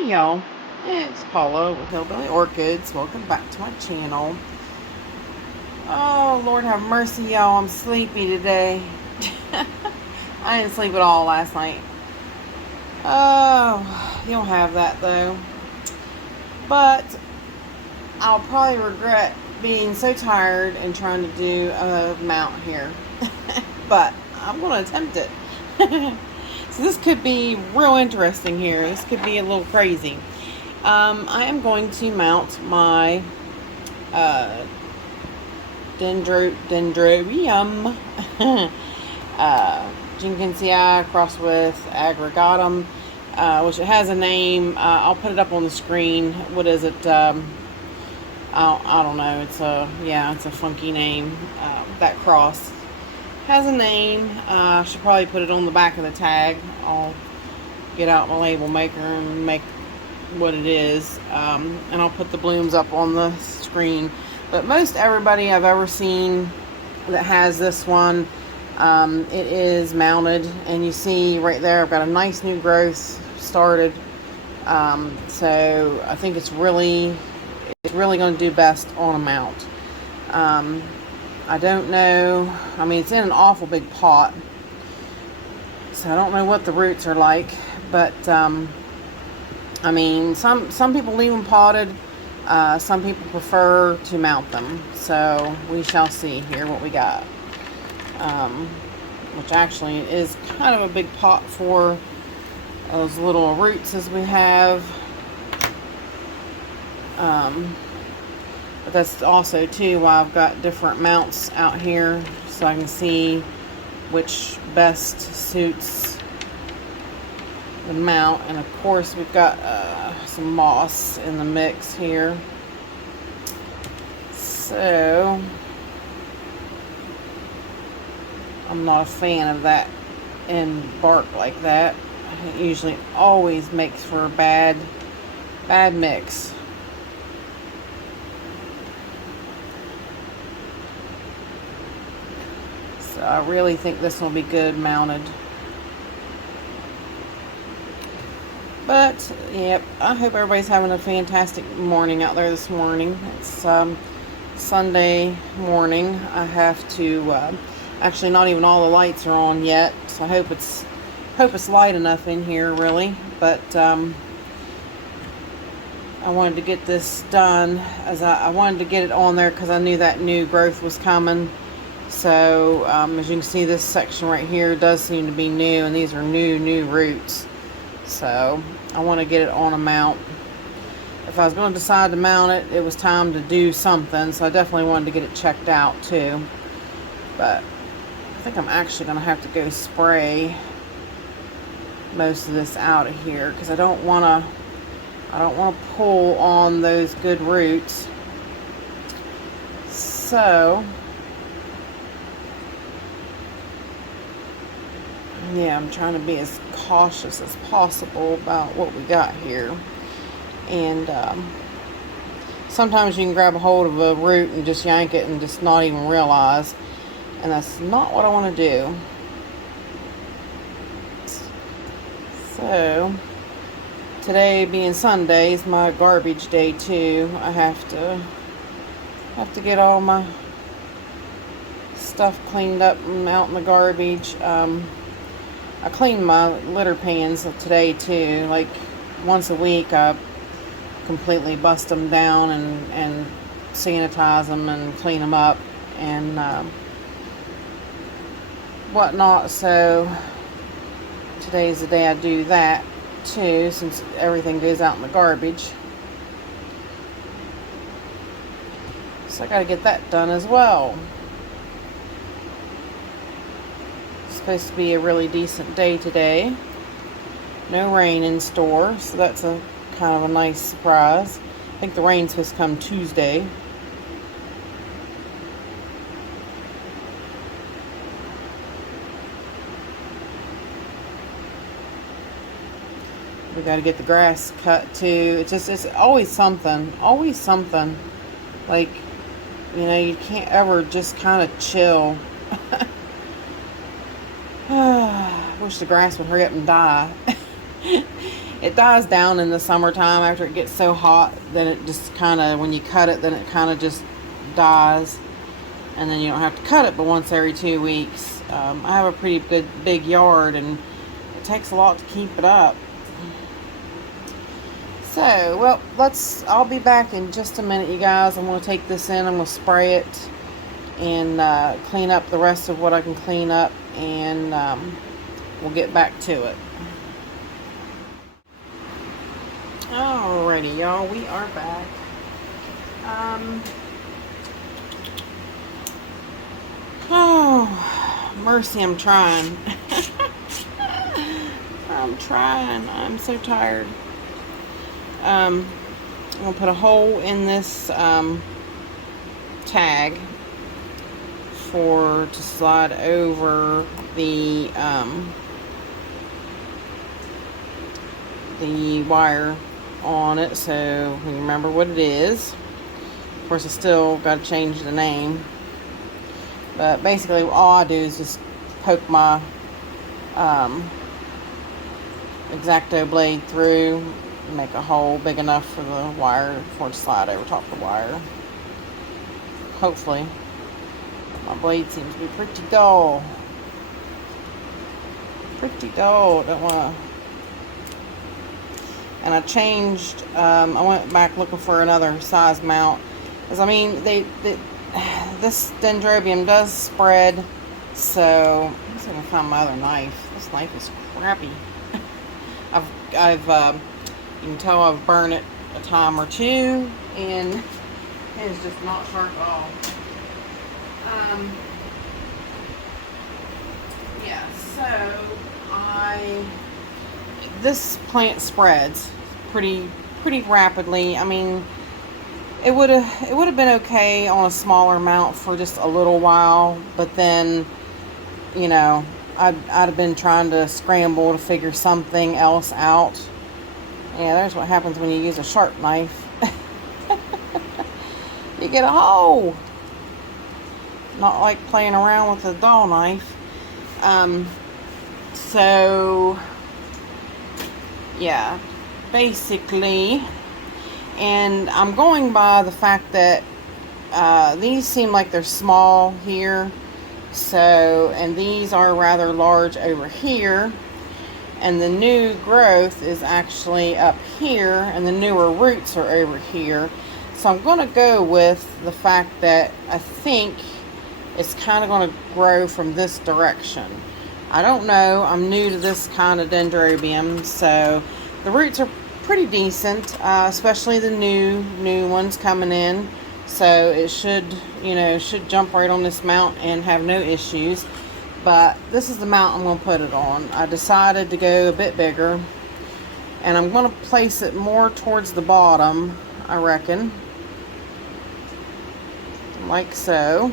Hey y'all, it's Paula with Hillbilly Orchids. Welcome back to my channel. Oh, Lord have mercy, y'all. I'm sleepy today. I didn't sleep at all last night. Oh, you'll have that though. But I'll probably regret being so tired and trying to do a mount here. But I'm going to attempt it. So this could be real interesting here. This could be a little crazy. I am going to mount my Dendrobium Jenkinsii crossed with aggregatum, which it has a name. I'll put it up on the screen. What is it? I don't know. It's a funky name. That cross has a name. I should probably put it on the back of the tag. I'll get out my label maker and make what it is, and I'll put the blooms up on the screen. But most everybody I've ever seen that has this one, it is mounted, and you see right there I've got a nice new growth started. So I think it's really going to do best on a mount. I don't know, I mean, it's in an awful big pot, so I don't know what the roots are like, but I mean, some people leave them potted. Some people prefer to mount them. So we shall see here what we got. Which actually is kind of a big pot for those little roots as we have. But that's also too why I've got different mounts out here, so I can see which best suits the mount. And of course we've got some moss in the mix here, so I'm not a fan of that in bark like that. It usually always makes for a bad mix. So I really think this will be good mounted. But, yep, I hope everybody's having a fantastic morning out there this morning. It's Sunday morning. I have to, actually not even all the lights are on yet, so I hope it's light enough in here, really. But I wanted to get this done, as I wanted to get it on there because I knew that new growth was coming. So, as you can see, this section right here does seem to be new, and these are new roots. So I want to get it on a mount. If I was going to decide to mount it, it was time to do something, so I definitely wanted to get it checked out too. But I think I'm actually going to have to go spray most of this out of here, because I don't want to pull on those good roots. So yeah, I'm trying to be as cautious as possible about what we got here. And sometimes you can grab a hold of a root and just yank it and just not even realize. And that's not what I want to do. So, today being Sunday is my garbage day too. I have to get all my stuff cleaned up and out in the garbage. I clean my litter pans today too. Like once a week I completely bust them down and sanitize them and clean them up and whatnot. So today's the day I do that too, since everything goes out in the garbage. So I gotta get that done as well. Supposed to be a really decent day today. No rain in store, so that's a kind of a nice surprise. I think the rain's supposed to come Tuesday. We got to get the grass cut too. It's always something. Like, you know, you can't ever just kind of chill. Wish the grass would hurry up and die. It dies down in the summertime after it gets so hot. Then it just kind of, when you cut it, then it kind of just dies. And then you don't have to cut it but once every 2 weeks. I have a pretty good big yard, and it takes a lot to keep it up. So, well, I'll be back in just a minute, you guys. I'm going to take this in, I'm going to spray it, and clean up the rest of what I can clean up, and we'll get back to it. Alrighty, y'all, we are back. Oh, mercy, I'm trying. I'm trying. I'm so tired. I'm going to put a hole in this tag to slide over the wire on it, so we remember what it is. Of course, I still got to change the name, but basically all I do is just poke my X-Acto blade through, make a hole big enough for the wire for it to slide over top of the wire. Hopefully. My blade seems to be pretty dull. Don't want to. And I changed. I went back looking for another size mount, because I mean, this Dendrobium does spread. So I'm just gonna find my other knife. This knife is crappy. You can tell I've burned it a time or two, and it is just not sharp at all. Yeah, so this plant spreads pretty rapidly. I mean, it would have been okay on a smaller amount for just a little while, but then, you know, I'd have been trying to scramble to figure something else out. Yeah, there's what happens when you use a sharp knife. You get a hole. Not like playing around with a dull knife. So yeah, basically, and I'm going by the fact that these seem like they're small here, so, and these are rather large over here, and the new growth is actually up here, and the newer roots are over here. So I'm going to go with the fact that I think it's kind of going to grow from this direction. I don't know. I'm new to this kind of Dendrobium, so the roots are pretty decent, especially the new ones coming in. So it should, you know, should jump right on this mount and have no issues. But this is the mount I'm going to put it on. I decided to go a bit bigger, and I'm going to place it more towards the bottom, I reckon, like so.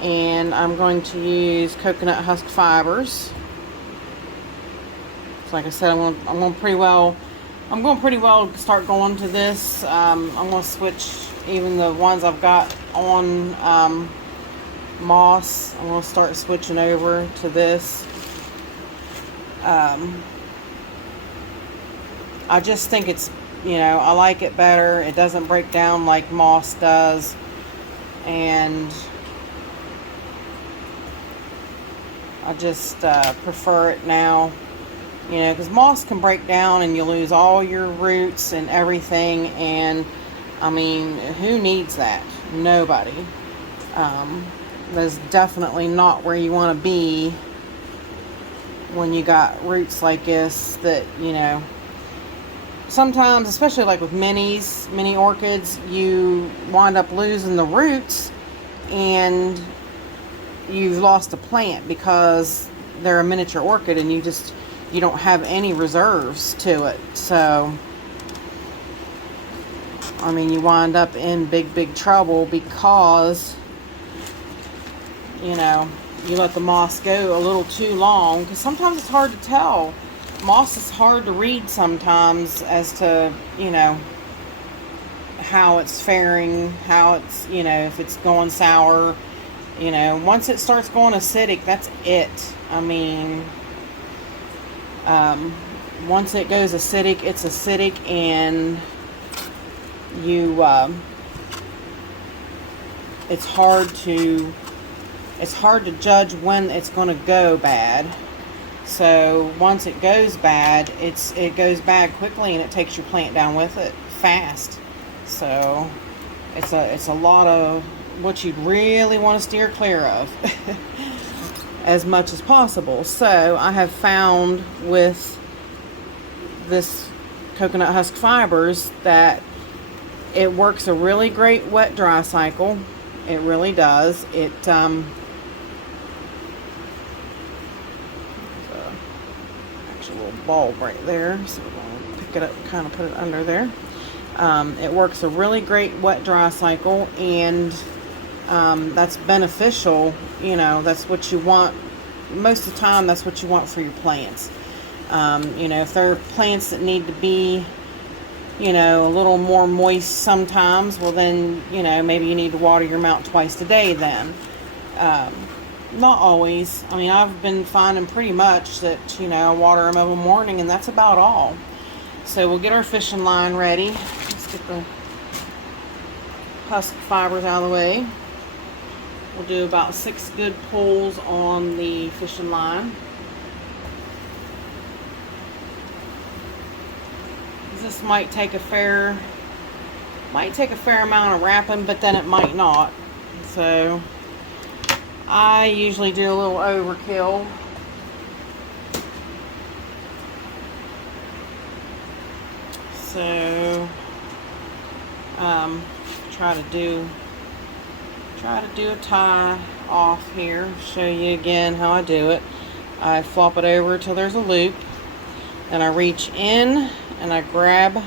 And I'm going to use coconut husk fibers. So like I said, I'm going pretty well start going to this. I'm going to switch even the ones I've got on moss. I'm going to start switching over to this. I just think it's, you know, I like it better. It doesn't break down like moss does. And I just prefer it now, you know, because moss can break down and you lose all your roots and everything, and I mean, who needs that? Nobody. That's definitely not where you want to be when you got roots like this that, you know, sometimes, especially like with mini orchids, you wind up losing the roots and you've lost a plant because they're a miniature orchid and you don't have any reserves to it. So I mean, you wind up in big trouble because, you know, you let the moss go a little too long, because sometimes it's hard to tell. Moss is hard to read sometimes as to, you know, how it's faring, how it's, you know, if it's going sour. You know, once it starts going acidic, that's it. I mean, Once it goes acidic, it's acidic, and you it's hard to judge when it's going to go bad. So once it goes bad, it goes bad quickly, and it takes your plant down with it fast. So it's a lot of what you'd really want to steer clear of as much as possible. So I have found with this coconut husk fibers that it works a really great wet dry cycle. It really does. There's a actual little bulb right there, so we're going to pick it up, kind of put it under there. It works a really great wet dry cycle, and that's beneficial. You know, that's what you want most of the time. That's what you want for your plants. You know, if there are plants that need to be, you know, a little more moist sometimes, well then, you know, maybe you need to water your mount twice a day then. Not always. I mean, I've been finding pretty much that, you know, I water them every morning, and that's about all. So we'll get our fishing line ready. Let's get the husk fibers out of the way. We'll do about 6 good pulls on the fishing line. This might take a fair amount of wrapping, but then it might not. So I usually do a little overkill. So try to do a tie off here. Show you again how I do it. I flop it over till there's a loop, and I reach in and I grab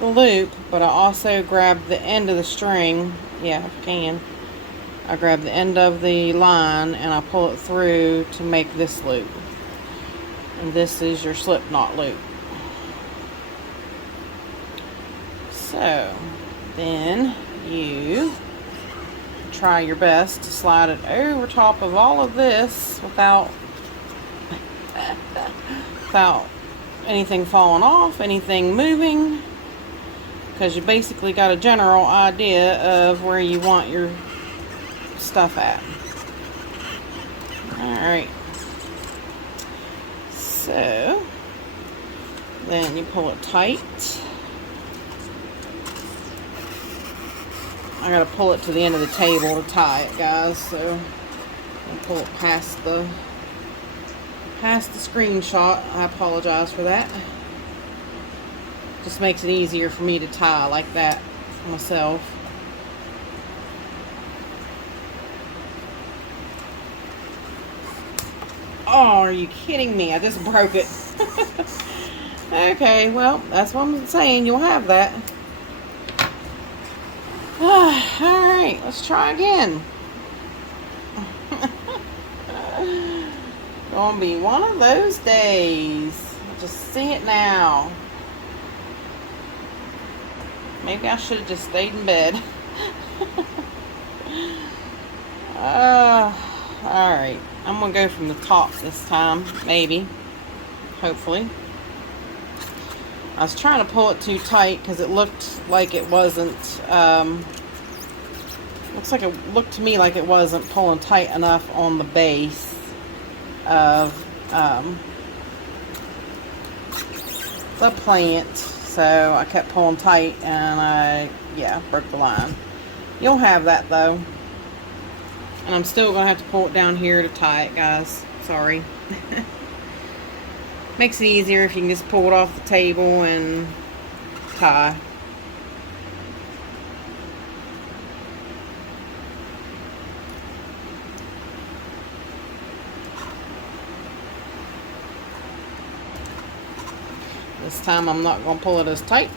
the loop, but I also grab the end of the string. Yeah, if I can. I grab the end of the line and I pull it through to make this loop. And this is your slip knot loop. So then you try your best to slide it over top of all of this without anything falling off, anything moving, because you basically got a general idea of where you want your stuff at. Alright, so then you pull it tight. I gotta pull it to the end of the table to tie it, guys, so I'll pull it past the screenshot. I apologize for that. Just makes it easier for me to tie like that myself. Oh, are you kidding me? I just broke it. Okay, well, that's what I'm saying. You'll have that. Alright, let's try again. Gonna be one of those days. I just see it now. Maybe I should have just stayed in bed. Alright. I'm gonna go from the top this time. Maybe. Hopefully. I was trying to pull it too tight because it looked like it wasn't, looked to me like it wasn't pulling tight enough on the base of the plant. So I kept pulling tight and I broke the line. You'll have that though. And I'm still going to have to pull it down here to tie it, guys. Sorry. Makes it easier if you can just pull it off the table and tie. This time I'm not going to pull it as tight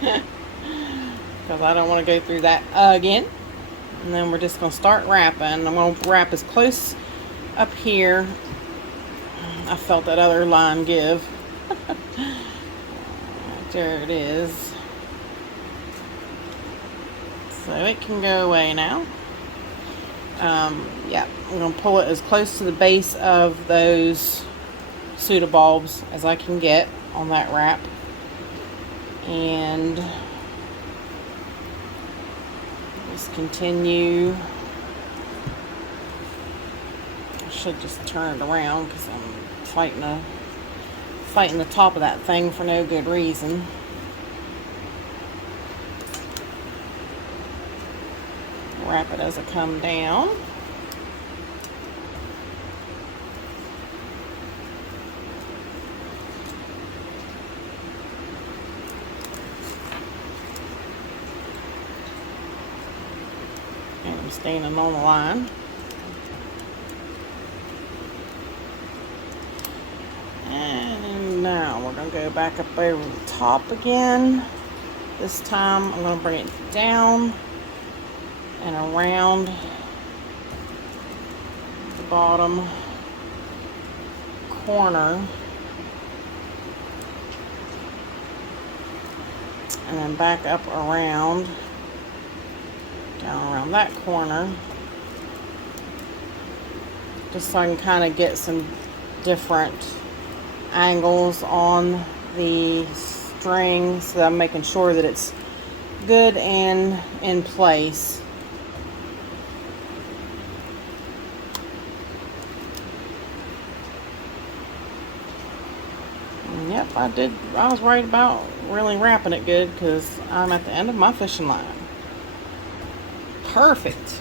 because I don't want to go through that again. And then we're just going to start wrapping. I'm going to wrap as close up here. I felt that other line give. There it is. So it can go away now. Yeah, I'm going to pull it as close to the base of those pseudobulbs as I can get on that wrap. And just continue. I should just turn it around because I'm fighting the top of that thing for no good reason. Wrap it as I come down. And I'm standing on the line. And now we're going to go back up over the top again. This time I'm going to bring it down and around the bottom corner, and then back up around, down around that corner, just so I can kind of get some different angles on the string, so that I'm making sure that it's good and in place. Yep, I was right about really wrapping it good because I'm at the end of my fishing line. Perfect.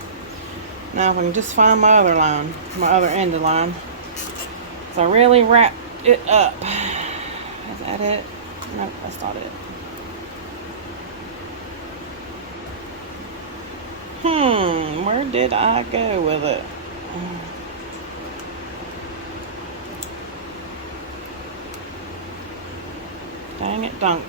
Now if I can just find my other line, my other end of the line. So I really wrapped it up. Is that it? Nope, that's not it. Where did I go with it? Dang it, dunk.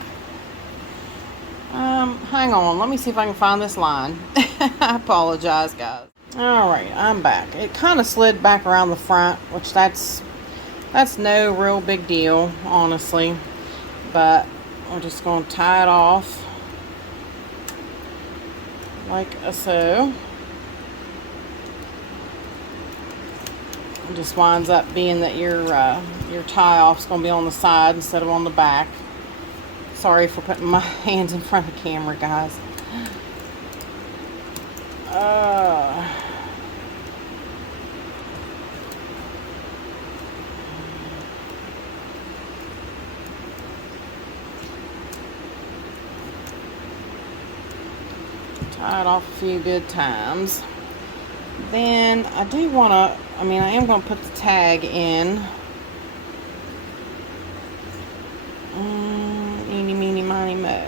Hang on. Let me see if I can find this line. I apologize, guys. Alright, I'm back. It kind of slid back around the front, which that's no real big deal, honestly. But we're just going to tie it off like so. It just winds up being that your tie off is going to be on the side instead of on the back. Sorry for putting my hands in front of the camera, guys. Tie it off a few good times. Then I do want to, I am going to put the tag in. Eeny, meeny, miny, mo.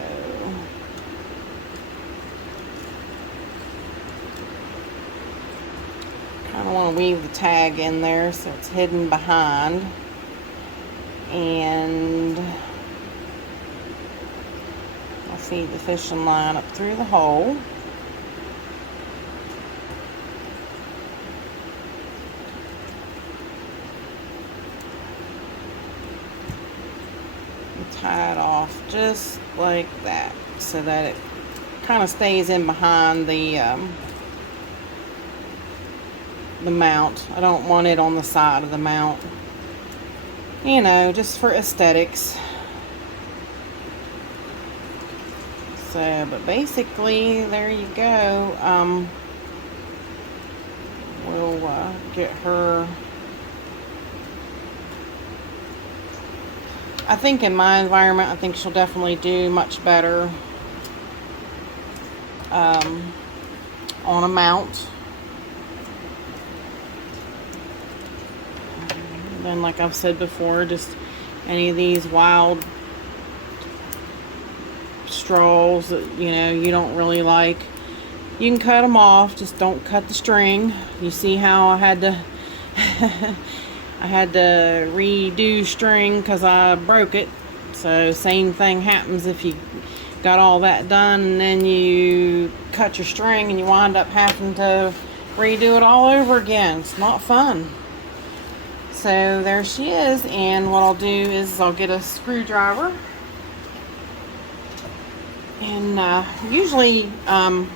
Kind of want to weave the tag in there so it's hidden behind. And I'll feed the fishing line up through the hole. Tie it off just like that so that it kind of stays in behind the mount. I don't want it on the side of the mount, you know, just for aesthetics. So, but basically there you go. We'll get her. I think in my environment, I think she'll definitely do much better on a mount. Then, like I've said before, just any of these wild straws that, you know, you don't really like, you can cut them off. Just don't cut the string. You see how I had to I had to redo string because I broke it. So same thing happens if you got all that done and then you cut your string and you wind up having to redo it all over again. It's not fun. So there she is, and what I'll do is I'll get a screwdriver, and usually a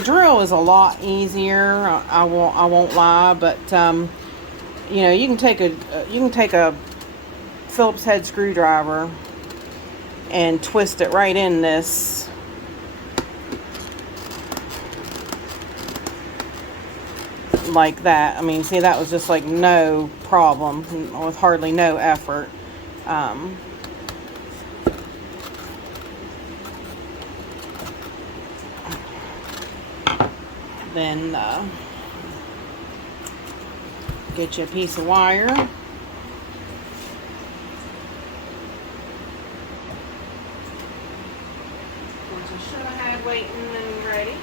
drill is a lot easier. I won't lie, but you know, you can take a Phillips head screwdriver and twist it right in this. Like that. I mean, see, that was just like no problem with hardly no effort. Then get you a piece of wire. Which I should have had waiting and ready.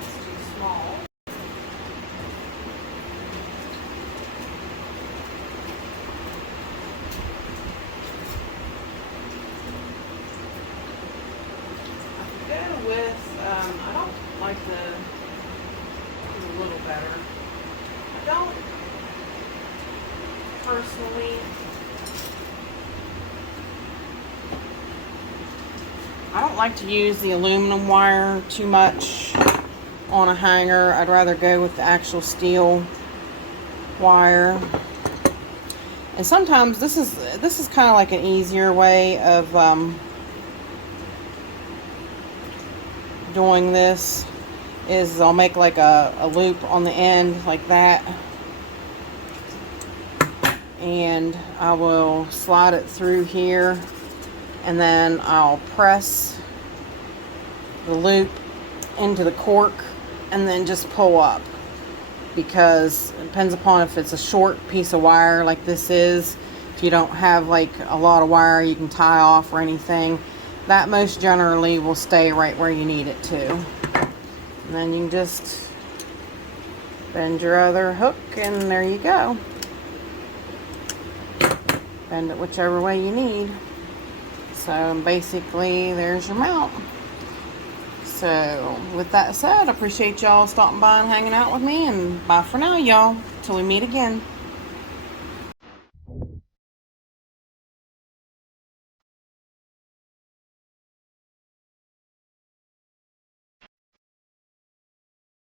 It's too small. I don't like a little better. I don't personally. I don't like to use the aluminum wire too much on a hanger. I'd rather go with the actual steel wire. And sometimes this is kind of like an easier way of doing this. Is I'll make like a loop on the end like that, and I will slide it through here, and then I'll press the loop into the cork and then just pull up, because it depends upon if it's a short piece of wire like this is. If you don't have like a lot of wire you can tie off or anything, that most generally will stay right where you need it to. And then you can just bend your other hook, and there you go. Bend it whichever way you need. So basically, there's your mount. So with that said, I appreciate y'all stopping by and hanging out with me, and bye for now, y'all. Till we meet again.